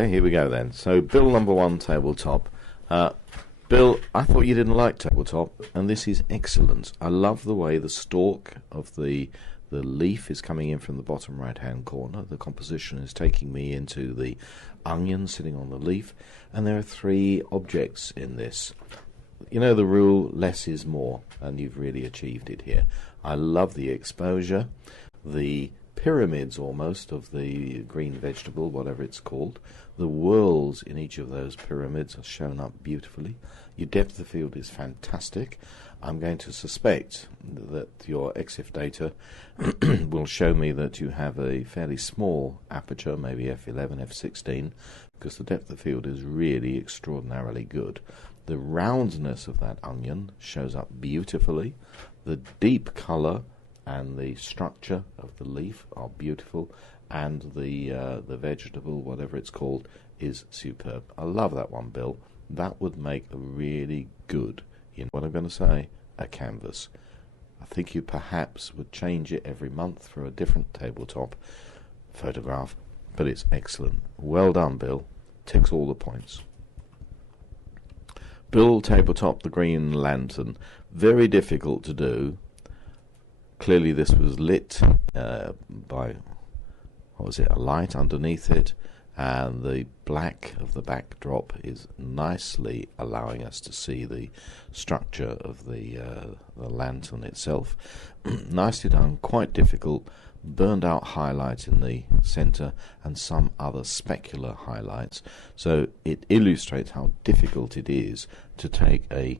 Okay, here we go then. So, Bill number 1, tabletop. Bill, I thought you didn't like tabletop, and this is excellent. I love the way the stalk of the leaf is coming in from the bottom right-hand corner. The composition is taking me into the onion sitting on the leaf, and there are 3 objects in this. You know the rule, less is more, and you've really achieved it here. I love the exposure, the pyramids almost of the green vegetable, whatever it's called. The whorls in each of those pyramids are shown up beautifully. Your depth of field is fantastic. I'm going to suspect that your EXIF data will show me that you have a fairly small aperture, maybe f11, f16, because the depth of field is really extraordinarily good. The roundness of that onion shows up beautifully. The deep colour and the structure of the leaf are beautiful, and the vegetable, whatever it's called, is superb. I love that one, Bill. That would make a really good, you know what I'm going to say, a canvas. I think you perhaps would change it every month for a different tabletop photograph, but it's excellent. Well done, Bill. Ticks all the points. Bill tabletop, the Green Lantern. Very difficult to do. Clearly this was lit by, what was it, a light underneath it, and the black of the backdrop is nicely allowing us to see the structure of the lantern itself. Nicely done, quite difficult. Burned out highlight in the center and some other specular highlights. So it illustrates how difficult it is to take a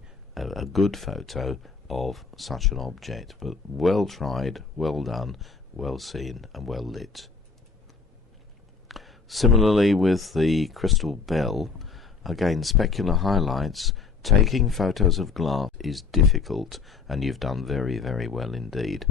good photo of such an object, but well tried, well done, well seen, and well lit. Similarly with the crystal bell, again specular highlights. Taking photos of glass is difficult, and you've done very, very well indeed.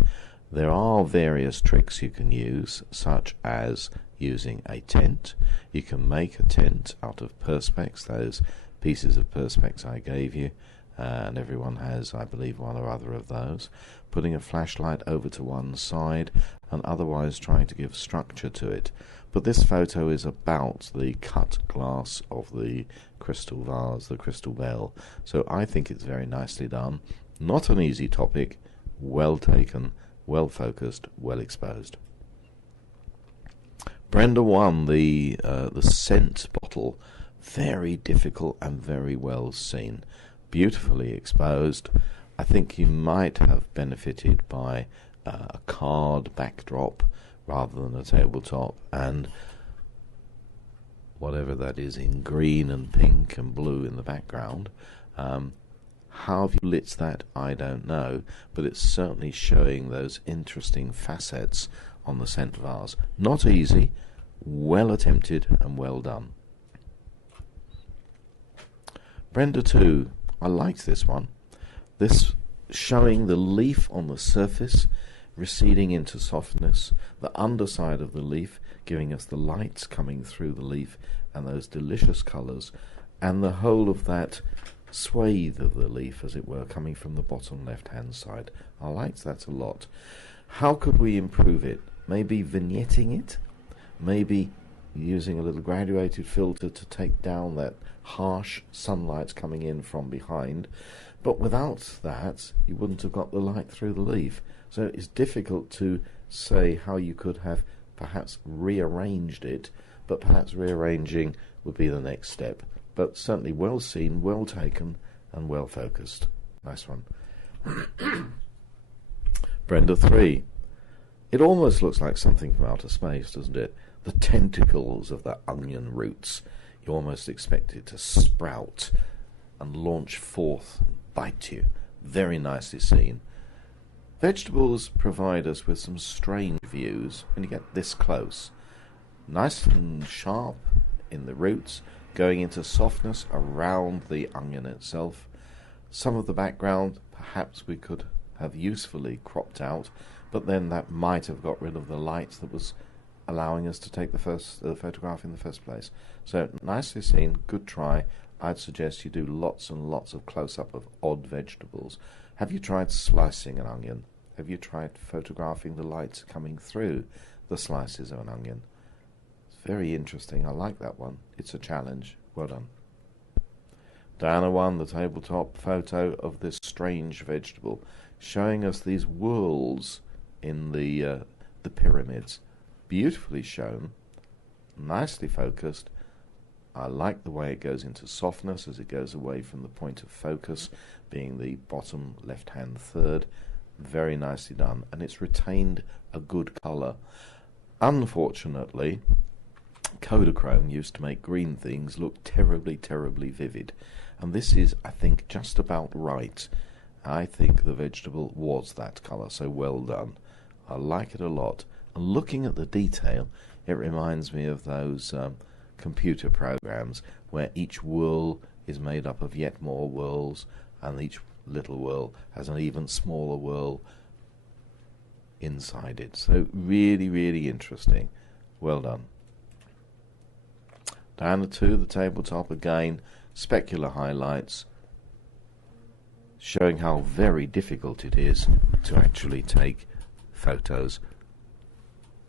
There are various tricks you can use, such as using a tent. You can make a tent out of perspex, those pieces of perspex I gave you, and everyone has, I believe, one or other of those. Putting a flashlight over to one side and otherwise trying to give structure to it. But this photo is about the cut glass of the crystal vase, the crystal bell. So I think it's very nicely done. Not an easy topic, well taken, well focused, well exposed. Brenda 1, the scent bottle, very difficult and very well seen. Beautifully exposed. I think you might have benefited by a card backdrop rather than a tabletop, and whatever that is in green and pink and blue in the background. How have you lit that? I don't know, but it's certainly showing those interesting facets on the scent vase. Not easy, well attempted and well done. Brenda 2, I liked this one. This showing the leaf on the surface receding into softness, the underside of the leaf giving us the lights coming through the leaf and those delicious colours, and the whole of that swathe of the leaf, as it were, coming from the bottom left-hand side. I liked that a lot. How could we improve it? Maybe vignetting it? Maybe using a little graduated filter to take down that harsh sunlight coming in from behind. But without that, you wouldn't have got the light through the leaf. So it's difficult to say how you could have perhaps rearranged it, but perhaps rearranging would be the next step. But certainly well seen, well taken, and well focused. Nice one. Brenda 3. It almost looks like something from outer space, doesn't it? The tentacles of the onion roots. You almost expect it to sprout and launch forth and bite you. Very nicely seen. Vegetables provide us with some strange views when you get this close. Nice and sharp in the roots, going into softness around the onion itself. Some of the background perhaps we could have usefully cropped out, but then that might have got rid of the light that was allowing us to take the photograph in the first place. So nicely seen, good try. I'd suggest you do lots and lots of close-up of odd vegetables. Have you tried slicing an onion? Have you tried photographing the lights coming through the slices of an onion? It's very interesting. I like that one. It's a challenge. Well done. Diana 1, the tabletop photo of this strange vegetable, showing us these whorls in the pyramids. Beautifully shown, nicely focused. I like the way it goes into softness as it goes away from the point of focus, being the bottom left-hand third. Very nicely done, and it's retained a good colour. Unfortunately, Kodachrome used to make green things look terribly, terribly vivid, and this is, I think, just about right. I think the vegetable was that colour, so well done. I like it a lot. And looking at the detail, it reminds me of those computer programs where each whorl is made up of yet more whorls, and each little whorl has an even smaller whorl inside it. So really, really interesting. Well done. Diana 2, the tabletop, again, specular highlights, showing how very difficult it is to actually take photos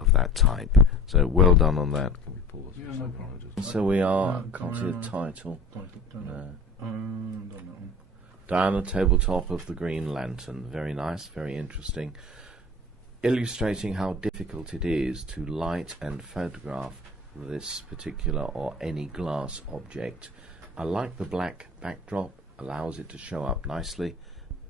of that type. So well done on that. Can we pause? Yeah, no problem. So we are, No, can't see the title. Don't know. Diana, tabletop of the Green Lantern. Very nice, very interesting. Illustrating how difficult it is to light and photograph this particular or any glass object. I like the black backdrop, allows it to show up nicely,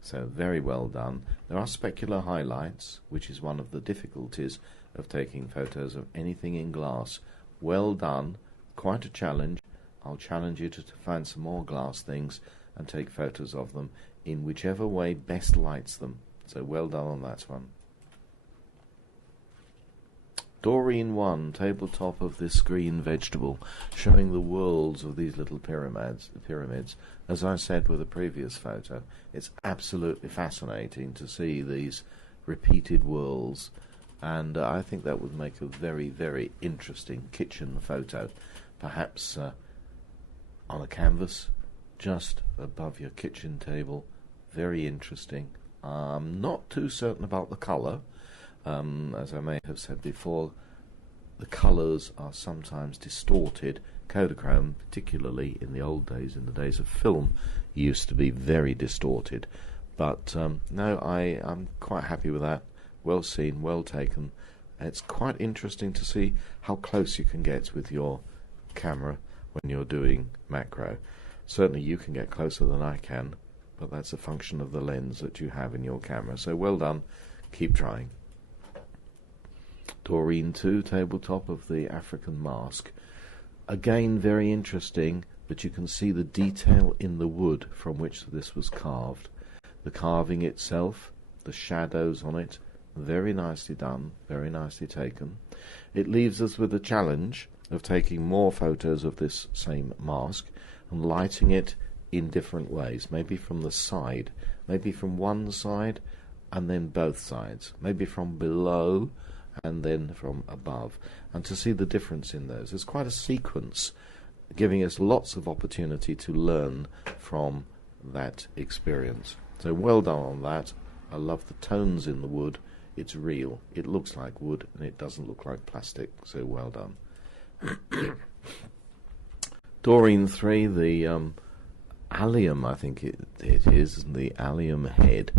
so very well done. There are specular highlights, which is one of the difficulties of taking photos of anything in glass. Well done, quite a challenge. I'll challenge you to find some more glass things and take photos of them in whichever way best lights them. So well done on that one. Doreen 1, tabletop of this green vegetable, showing the whorls of these little pyramids. As I said with the previous photo, it's absolutely fascinating to see these repeated whorls, and I think that would make a very, very interesting kitchen photo. Perhaps on a canvas, just above your kitchen table. Very interesting. I'm not too certain about the colour. As I may have said before, the colours are sometimes distorted. Kodachrome, particularly in the old days, in the days of film, used to be very distorted. But no, I'm quite happy with that. Well seen, well taken. It's quite interesting to see how close you can get with your camera when you're doing macro. Certainly you can get closer than I can, but that's a function of the lens that you have in your camera. So well done, keep trying. Doreen 2, tabletop of the African mask. Again, very interesting, but you can see the detail in the wood from which this was carved. The carving itself, the shadows on it, very nicely done, very nicely taken. It leaves us with the challenge of taking more photos of this same mask and lighting it in different ways, maybe from the side, maybe from one side and then both sides, maybe from below and then from above, and to see the difference in those. It's quite a sequence, giving us lots of opportunity to learn from that experience. So well done on that. I love the tones in the wood. It's real. It looks like wood and it doesn't look like plastic, so well done. Doreen 3, the allium, I think it is, the allium head,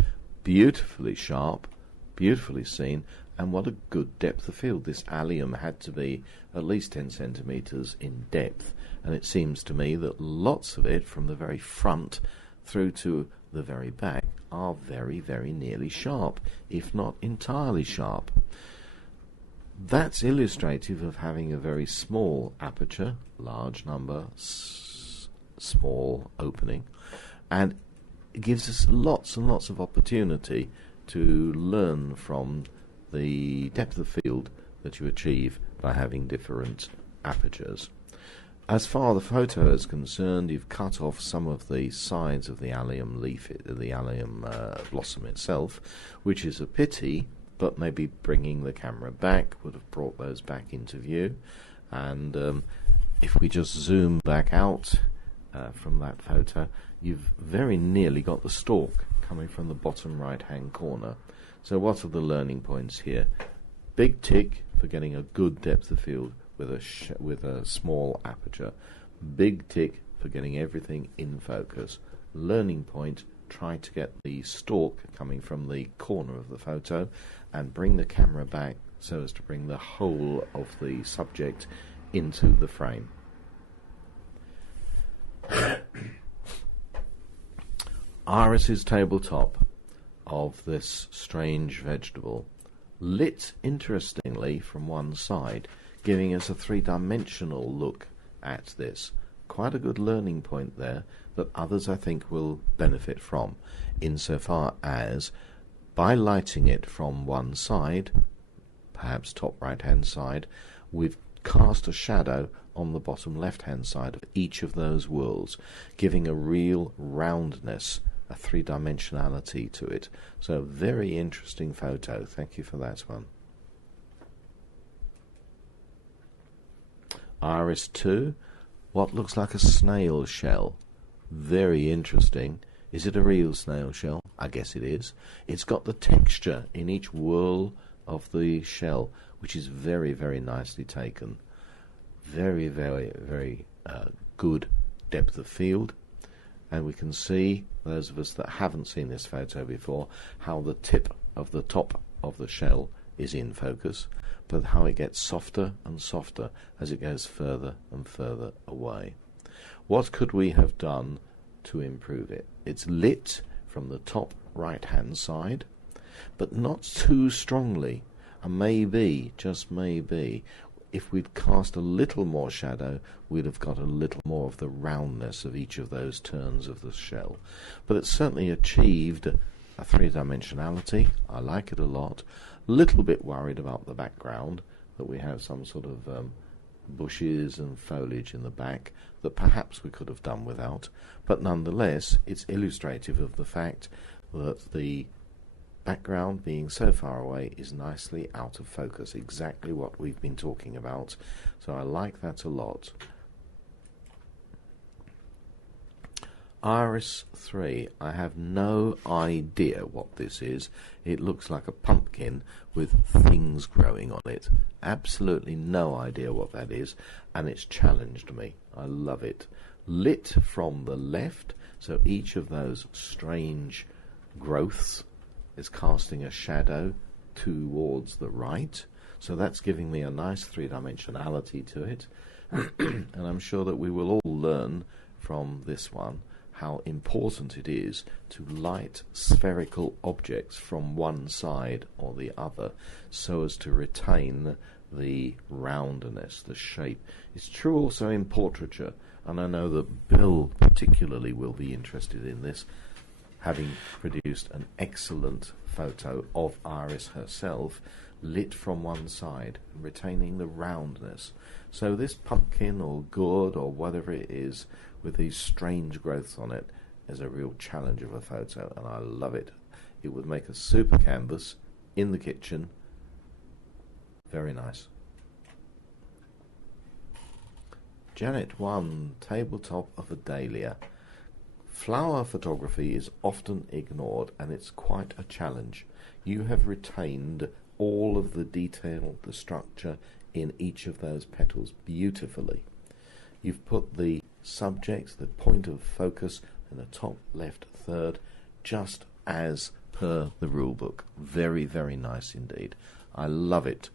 beautifully sharp, beautifully seen, and what a good depth of field. This allium had to be at least 10 centimetres in depth, and it seems to me that lots of it, from the very front through to the very back, are very, very nearly sharp, if not entirely sharp. That's illustrative of having a very small aperture, large number, small opening, and it gives us lots and lots of opportunity to learn from the depth of field that you achieve by having different apertures. As far as the photo is concerned, you've cut off some of the sides of the allium leaf, the allium blossom itself, which is a pity, but maybe bringing the camera back would have brought those back into view. And if we just zoom back out from that photo, you've very nearly got the stalk coming from the bottom right hand corner. So what are the learning points here? Big tick for getting a good depth of field with with a small aperture. Big tick for getting everything in focus. Learning point, try to get the stalk coming from the corner of the photo and bring the camera back so as to bring the whole of the subject into the frame. Iris's tabletop of this strange vegetable, lit interestingly from one side, giving us a three-dimensional look at this. Quite a good learning point there that others, I think, will benefit from, insofar as by lighting it from one side, perhaps top right-hand side, we've cast a shadow on the bottom left-hand side of each of those worlds, giving a real roundness, a three-dimensionality to it. So very interesting photo. Thank you for that one. Iris 2, what looks like a snail shell. Very interesting. Is it a real snail shell? I guess it is. It's got the texture in each whirl of the shell, which is very, very nicely taken. Very, very, very good depth of field. And we can see, those of us that haven't seen this photo before, how the tip of the top of the shell is in focus, but how it gets softer and softer as it goes further and further away. What could we have done to improve it? It's lit from the top right-hand side, but not too strongly. And maybe, just maybe, if we'd cast a little more shadow, we'd have got a little more of the roundness of each of those turns of the shell. But it's certainly achieved a three-dimensionality. I like it a lot. Little bit worried about the background, that we have some sort of bushes and foliage in the back that perhaps we could have done without. But nonetheless, it's illustrative of the fact that the background being so far away is nicely out of focus, exactly what we've been talking about. So I like that a lot. Iris 3, I have no idea what this is. It looks like a pumpkin with things growing on it. Absolutely no idea what that is, and it's challenged me. I love it. Lit from the left, so each of those strange growths is casting a shadow towards the right, so that's giving me a nice three-dimensionality to it. And I'm sure that we will all learn from this one how important it is to light spherical objects from one side or the other so as to retain the roundness, the shape. It's true also in portraiture, and I know that Bill particularly will be interested in this, having produced an excellent photo of Iris herself, lit from one side, retaining the roundness. So this pumpkin or gourd or whatever it is, with these strange growths on it, is a real challenge of a photo, and I love it. It would make a super canvas in the kitchen. Very nice. Janet 1, tabletop of a dahlia. Flower photography is often ignored, and it's quite a challenge. You have retained all of the detail, the structure in each of those petals beautifully. You've put the subject, the point of focus, in the top left third, just as per the rule book. Very, very nice indeed. I love it.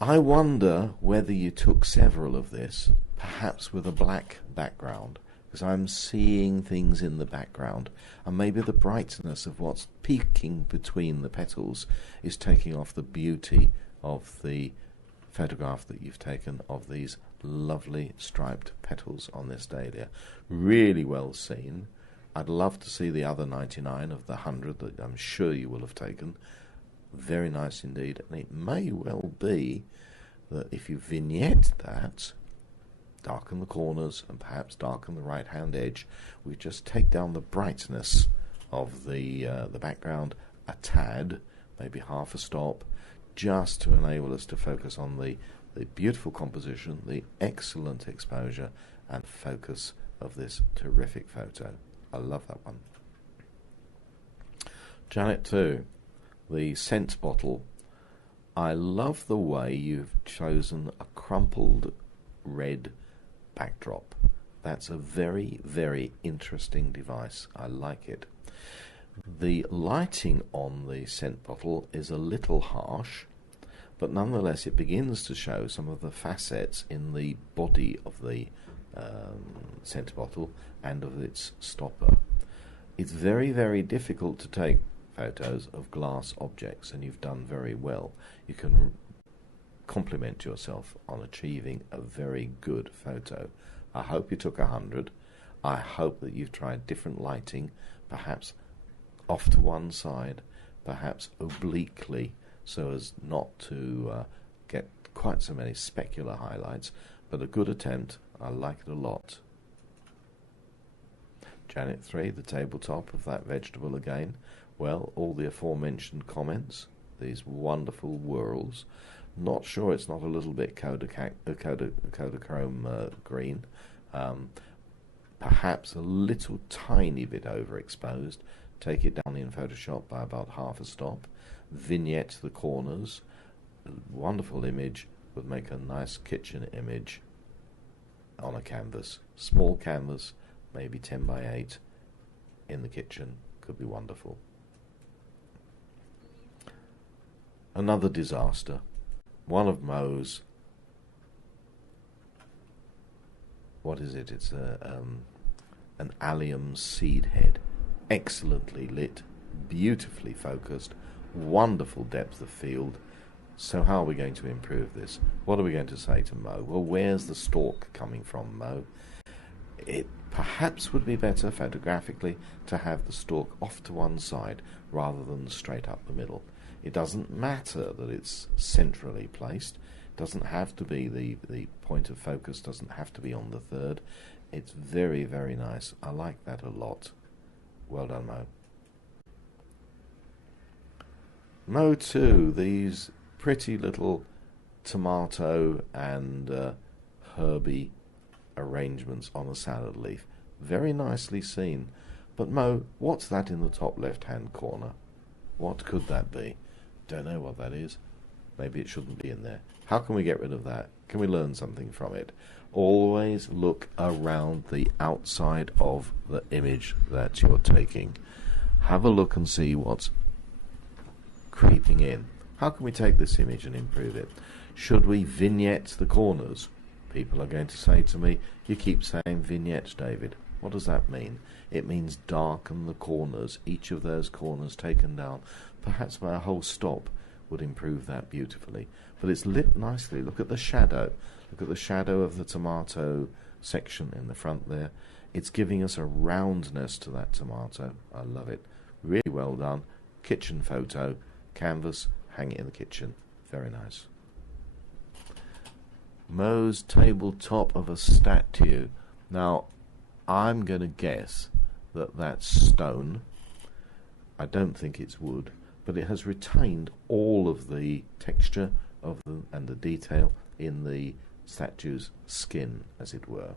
I wonder whether you took several of this, perhaps with a black background, because I'm seeing things in the background, and maybe the brightness of what's peeking between the petals is taking off the beauty of the photograph that you've taken of these lovely striped petals on this dahlia. Really well seen. I'd love to see the other 99 of the 100 that I'm sure you will have taken. Very nice indeed. And it may well be that if you vignette that, darken the corners and perhaps darken the right hand edge, we just take down the brightness of the background a tad, maybe half a stop, just to enable us to focus on the beautiful composition, the excellent exposure and focus of this terrific photo. I love that one. Janet 2, the scent bottle. I love the way you've chosen a crumpled red backdrop. That's a very, very interesting device. I like it. The lighting on the scent bottle is a little harsh, but nonetheless it begins to show some of the facets in the body of the scent bottle and of its stopper. It's very, very difficult to take photos of glass objects, and you've done very well. You can compliment yourself on achieving a very good photo. I hope you took 100. I hope that you've tried different lighting, perhaps off to one side, perhaps obliquely, so as not to get quite so many specular highlights, but a good attempt. I like it a lot. Janet 3, the tabletop of that vegetable again. Well, all the aforementioned comments, these wonderful whorls. Not sure it's not a little bit Kodachrome green. Perhaps a little tiny bit overexposed. Take it down in Photoshop by about half a stop. Vignette the corners. A wonderful image. Would make a nice kitchen image on a canvas. Small canvas, maybe 10 by 8 in the kitchen. Could be wonderful. Another disaster. One of Mo's. What is it? It's an allium seed head. Excellently lit, beautifully focused, wonderful depth of field. So how are we going to improve this? What are we going to say to Mo? Well, where's the stalk coming from, Mo? It perhaps would be better photographically to have the stalk off to one side rather than straight up the middle. It doesn't matter that it's centrally placed. It doesn't have to be, the point of focus doesn't have to be on the third. It's very, very nice. I like that a lot. Well done, Mo. Mo 2, these pretty little tomato and herby arrangements on a salad leaf. Very nicely seen. But Mo, what's that in the top left-hand corner? What could that be? Don't know what that is. Maybe it shouldn't be in there. How can we get rid of that? Can we learn something from it? Always look around the outside of the image that you're taking. Have a look and see what's creeping in. How can we take this image and improve it? Should we vignette the corners? People are going to say to me, you keep saying vignettes, David. What does that mean? It means darken the corners, each of those corners taken down. Perhaps by a whole stop would improve that beautifully. But it's lit nicely. Look at the shadow. Look at the shadow of the tomato section in the front there. It's giving us a roundness to that tomato. I love it. Really well done. Kitchen photo. Canvas. Hang it in the kitchen. Very nice. Mo's tabletop of a statue. Now, I'm going to guess that that's stone. I don't think it's wood, but it has retained all of the texture of and the detail in the statue's skin, as it were.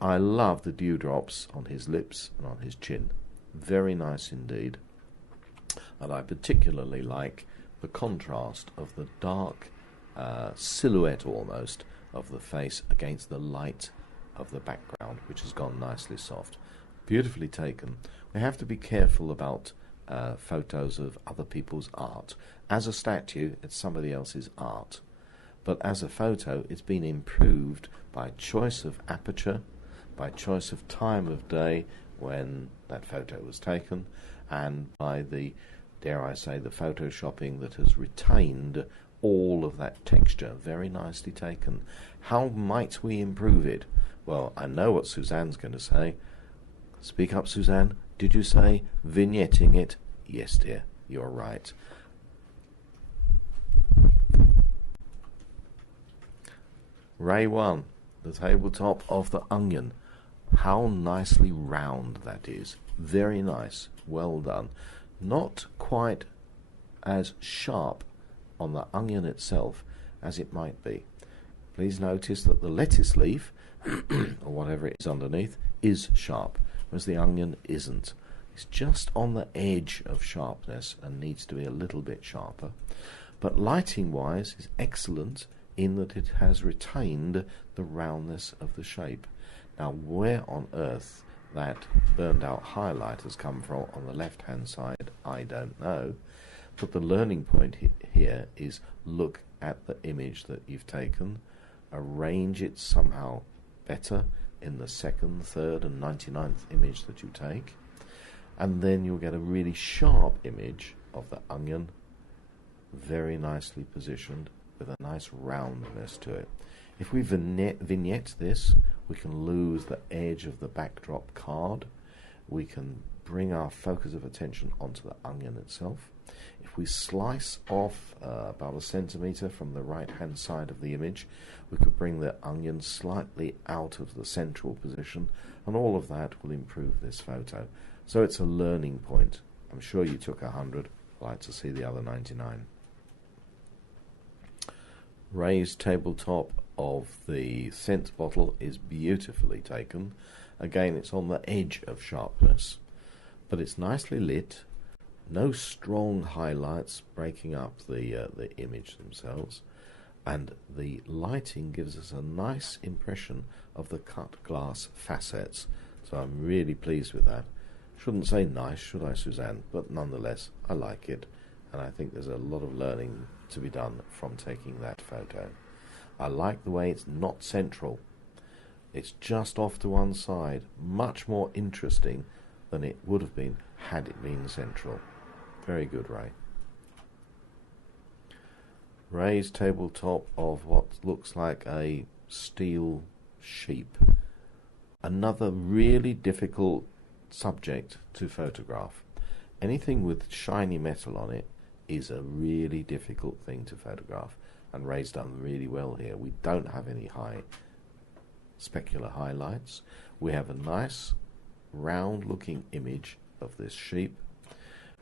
I love the dewdrops on his lips and on his chin. Very nice indeed. And I particularly like the contrast of the dark silhouette almost of the face against the light of the background, which has gone nicely soft. Beautifully taken. We have to be careful about photos of other people's art. As a statue, it's somebody else's art. But as a photo, it's been improved by choice of aperture, by choice of time of day when that photo was taken, and by the, dare I say, the photoshopping that has retained all of that texture. Very nicely taken. How might we improve it? Well, I know what Suzanne's going to say. Speak up, Suzanne. Did you say vignetting it? Yes, dear, you're right. Ray 1, the tabletop of the onion. How nicely round that is. Very nice. Well done. Not quite as sharp on the onion itself as it might be. Please notice that the lettuce leaf, or whatever it is underneath, is sharp, whereas the onion isn't. It's just on the edge of sharpness and needs to be a little bit sharper. but lighting wise is excellent in that it has retained the roundness of the shape. Now where on earth that burned out highlight has come from on the left hand side, I don't know, but the learning point here is look at the image that you've taken, arrange it somehow better in the second, third and 99th image that you take, and then you'll get a really sharp image of the onion, very nicely positioned with a nice roundness to it. If we vignette this, we can lose the edge of the backdrop card. We can bring our focus of attention onto the onion itself. If we slice off about a centimetre from the right hand side of the image, we could bring the onion slightly out of the central position, and all of that will improve this photo. So it's a learning point. I'm sure you took 100. I'd like to see the other 99. Raised tabletop of the scent bottle is beautifully taken. Again, it's on the edge of sharpness, but it's nicely lit. No strong highlights breaking up the image themselves, and the lighting gives us a nice impression of the cut glass facets. So I'm really pleased with that. Shouldn't say nice, should I, Suzanne? But nonetheless, I like it, and I think there's a lot of learning to be done from taking that photo. I like the way it's not central. It's just off to one side, much more interesting than it would have been had it been central. Very good, Ray. Raised tabletop of what looks like a steel sheep. Another really difficult subject to photograph. Anything with shiny metal on it is a really difficult thing to photograph, and Ray's done really well here. We don't have any high specular highlights. We have a nice round looking image of this sheep.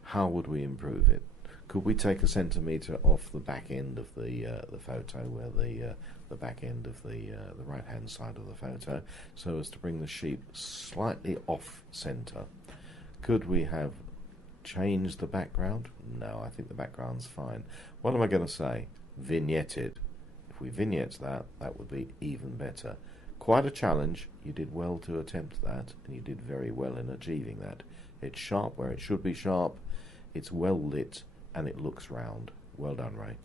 How would we improve it? Could we take a centimetre off the back end of the photo, where the back end of the right hand side of the photo, so as to bring the sheep slightly off centre? Could we have changed the background? No, I think the background's fine. What am I going to say? Vignetted. If we vignette that, that would be even better. Quite a challenge. You did well to attempt that, and you did very well in achieving that. It's sharp where it should be sharp, it's well lit, and it looks round. Well done, Ray.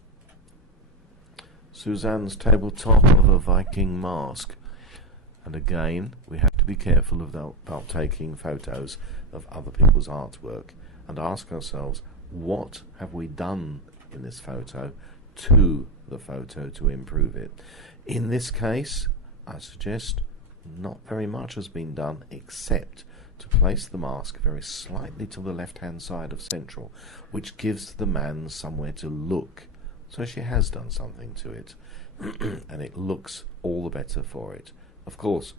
Suzanne's tabletop of a Viking mask. And again, we have to be careful about taking photos of other people's artwork and ask ourselves, what have we done in this photo to the photo to improve it? In this case, I suggest not very much has been done except to place the mask very slightly to the left-hand side of central, which gives the man somewhere to look. So she has done something to it, and it looks all the better for it. Of course,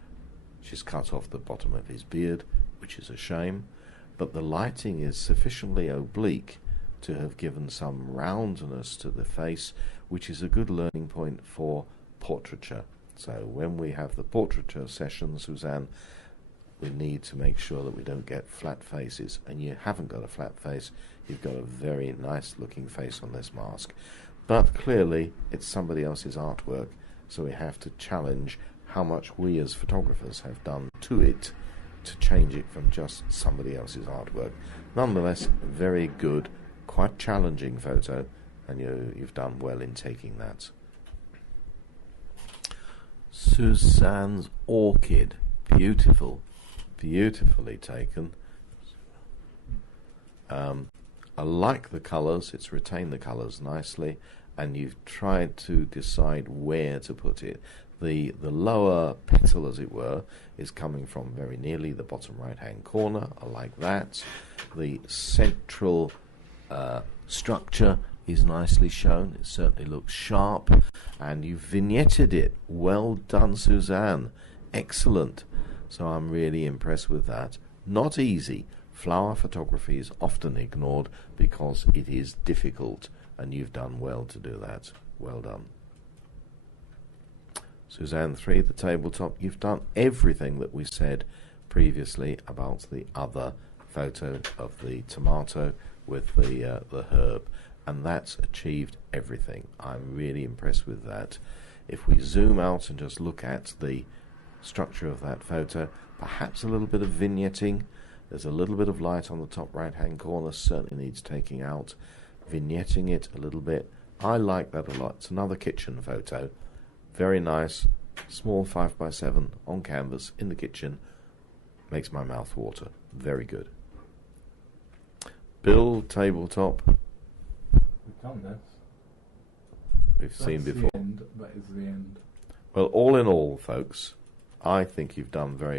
she's cut off the bottom of his beard, which is a shame, but the lighting is sufficiently oblique to have given some roundness to the face, which is a good learning point for portraiture. So when we have the portraiture session, Suzanne, we need to make sure that we don't get flat faces, and you haven't got a flat face. You've got a very nice looking face on this mask, but clearly it's somebody else's artwork, so we have to challenge how much we as photographers have done to it to change it from just somebody else's artwork. Nonetheless, very good, quite challenging photo, and you've done well in taking that. Suzanne's orchid, beautiful, beautifully taken. I like the colours, it's retained the colours nicely, and you've tried to decide where to put it. The lower petal, as it were, is coming from very nearly the bottom right hand corner. I like that. The central structure is nicely shown. It certainly looks sharp, and you've vignetted it. Well done, Suzanne. Excellent. So I'm really impressed with that. Not easy. Flower photography is often ignored because it is difficult, and you've done well to do that. Well done. Suzanne 3, the tabletop. You've done everything that we said previously about the other photo of the tomato with the herb. and that's achieved everything. I'm really impressed with that. If we zoom out and just look at the structure of that photo, perhaps a little bit of vignetting. There's a little bit of light on the top right hand corner, certainly needs taking out. Vignetting it a little bit. I like that a lot. It's another kitchen photo. Very nice, small 5x7 on canvas in the kitchen. Makes my mouth water. Very good. Bill Tabletop, We've done this. we've seen That's before. The end. That is the end. Well, all in all, folks, I think you've done very well.